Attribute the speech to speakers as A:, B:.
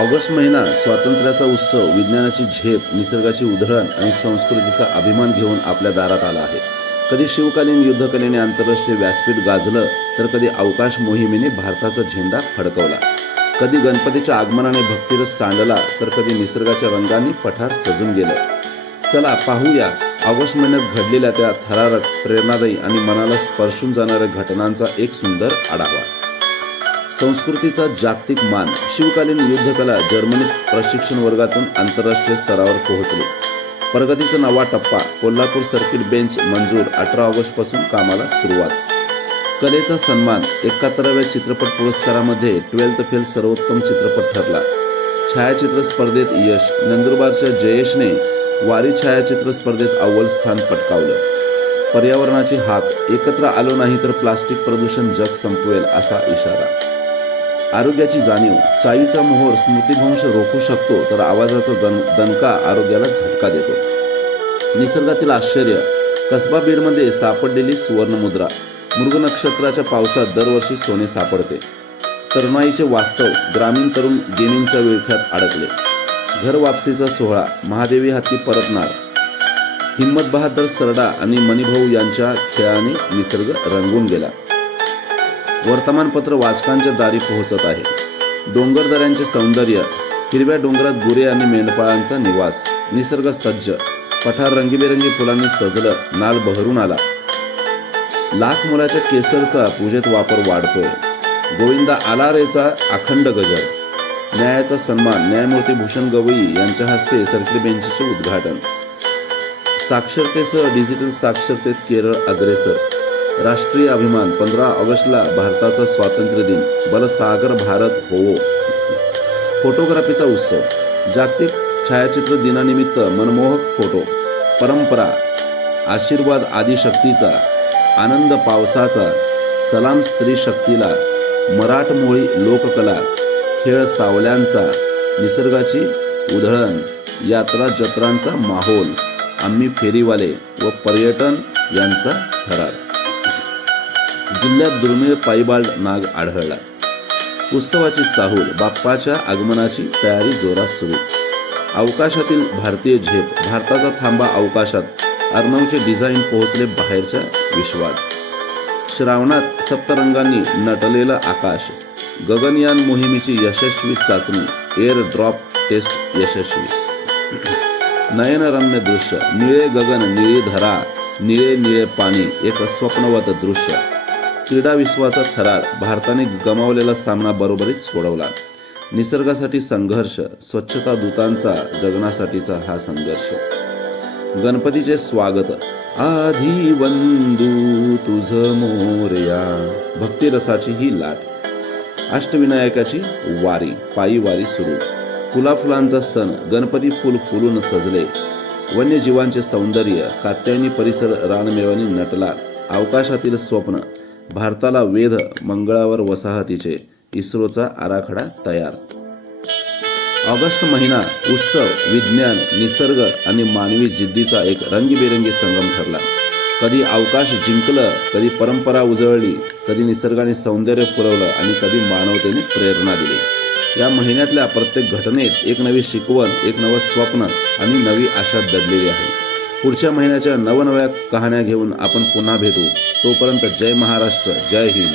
A: August महिना स्वातंत्र्याचा उत्सव विज्ञानाची झेप निसर्गाची उधळण आणि संस्कृतीचा अभिमान घेऊन आपल्या दारात आला आहे. कधी शिवकालीन युद्धकलेने आंतरराष्ट्रीय व्यासपीठ गाजलं तर कधी अवकाश मोहिमेने भारताचा झेंडा फडकवला. कधी गणपतीच्या आगमनाने भक्तिरस सांडला तर कधी निसर्गाच्या रंगांनी पठार सजून गेलं. चला पाहूया ऑगस्ट महिन्यात घडलेल्या त्या थरारक प्रेरणादायी आणि मनाला स्पर्शून जाणाऱ्या घटनांचा एक सुंदर आढावा. संस्कृतीचा जागतिक मान शिवकालीन युद्धकला जर्मनीत प्रशिक्षण वर्गातून आंतरराष्ट्रीय स्तरावर पोहोचले. प्रगतीचा नवा टप्पा कोल्हापूर सर्किट बेंच मंजूर अठरा ऑगस्टपासून कामाला सुरुवात. कलेचा सन्मान एकाहत्तराव्या चित्रपट पुरस्कारामध्ये ट्वेल्थ फेल सर्वोत्तम चित्रपट ठरला. छायाचित्र स्पर्धेत यश नंदुरबारच्या जयेशने वारी छायाचित्र स्पर्धेत अव्वल स्थान पटकावलं. पर्यावरणाची हात एकत्र आलो नाही तर प्लास्टिक प्रदूषण जग संपवेल असा इशारा. आरोग्याची जाणीव. चाईचा मोहोर स्मृतिभ्रंश रोखू शकतो तर आवाजाचा दन दणका आरोग्याला झटका देतो. निसर्गातील आश्चर्य. कसबा बीडमध्ये सापडलेली सुवर्णमुद्रा. मृग नक्षत्राच्या पावसात दरवर्षी सोने सापडते. तरुणाईचे वास्तव ग्रामीण तरुण गेमिंगच्या विळख्यात अडकले. घर वापसीचा सोहळा. महादेवी हाती परतणार. हिम्मत बहादर सरडा आणि मणिभाऊ यांच्या खेळाने निसर्ग रंगून गेला. वर्तमानपत्र वाचकांच्या दारी पोहोचत आहे. डोंगरदऱ्यांचे सौंदर्य हिरव्या डोंगरात गुरे आणि मेंढपाळांचा निवास निसर्ग सज्ज पठार रंगीबेरंगी फुलांनी सजलं नाल बहरून आला. लाख मुलाच्या केसरचा पूजेत वापर वाढतोय. गोविंदा आलारेचा अखंड गजर. न्यायाचा सन्मान न्यायमूर्ती भूषण गवई यांच्या हस्ते सर्किट बेंचचे उद्घाटन. साक्षरतेसह डिजिटल साक्षरतेत केरळ अग्रेसर राष्ट्रीय अभिमान पंधरा ऑगस्टला भारताचा स्वातंत्र्य दिन बलसागर भारत होवो. फोटोग्राफीचा उत्सव जागतिक छायाचित्र दिनानिमित्त मनमोहक फोटो परंपरा आशीर्वाद आदिशक्तीचा आनंद पावसाचा सलाम स्त्री शक्तीला मराठमोळी लोककला खेळ सावल्यांचा निसर्गाची उधळण यात्रा जत्रांचा माहोल आम्ही फेरीवाले व पर्यटन यांचा थरार जिल्ह्यात दुर्मिळ पायबाळ नाग आढळला. उत्सवाची चाहूल बाप्पाच्या आगमनाची तयारी जोरात सुरू. अवकाशातील भारतीय झेप भारताचा थांबा अवकाशात अर्णवचे डिझाईन पोहोचले बाहेरच्या विश्वात. श्रावणात सप्तरंगांनी नटलेलं आकाश गगनयान मोहिमेची यशस्वी चाचणी एअर ड्रॉप टेस्ट यशस्वी. नयनरम्य दृश्य निळे गगन निळी धरा निळे निळे पाणी एक स्वप्नवत दृश्य. क्रीडा विश्वाचा थरार भारताने गमावलेला सामना बरोबरीत सोडवला. निसर्गासाठी संघर्ष स्वच्छता दूतांचा जगण्यासाठीचा हा संघर्ष. गणपतीचे स्वागत आधी वंदू तुझ मोरया भक्तिरसाची ही लाट. अष्टविनायकाची वारी पायी वारी सुरू. फुला फुलांचा सण गणपती फुल फुलून सजले. वन्यजीवांचे सौंदर्य कात्यायनी परिसर रानमेवानी नटला. अवकाशातील स्वप्न भारताला वेध मंगळावर वसाहतीचे इस्रोचा आराखडा तयार. ऑगस्ट महिना उत्सव विज्ञान निसर्ग आणि मानवी जिद्दीचा एक रंगीबेरंगी संगम ठरला. कधी अवकाश जिंकलं कधी परंपरा उजळली कधी निसर्गाने सौंदर्य फुलवलं आणि कधी मानवतेने प्रेरणा दिली. या महिन्यातल्या प्रत्येक घटनेत एक नवी शिकवण एक नवं स्वप्न आणि नवी आशा दडलेली आहे. पुढच्या महिन्याच्या नवनव्या कहाण्या घेऊन आपण पुन्हा भेटू. तोपर्यंत जय महाराष्ट्र जय हिंद.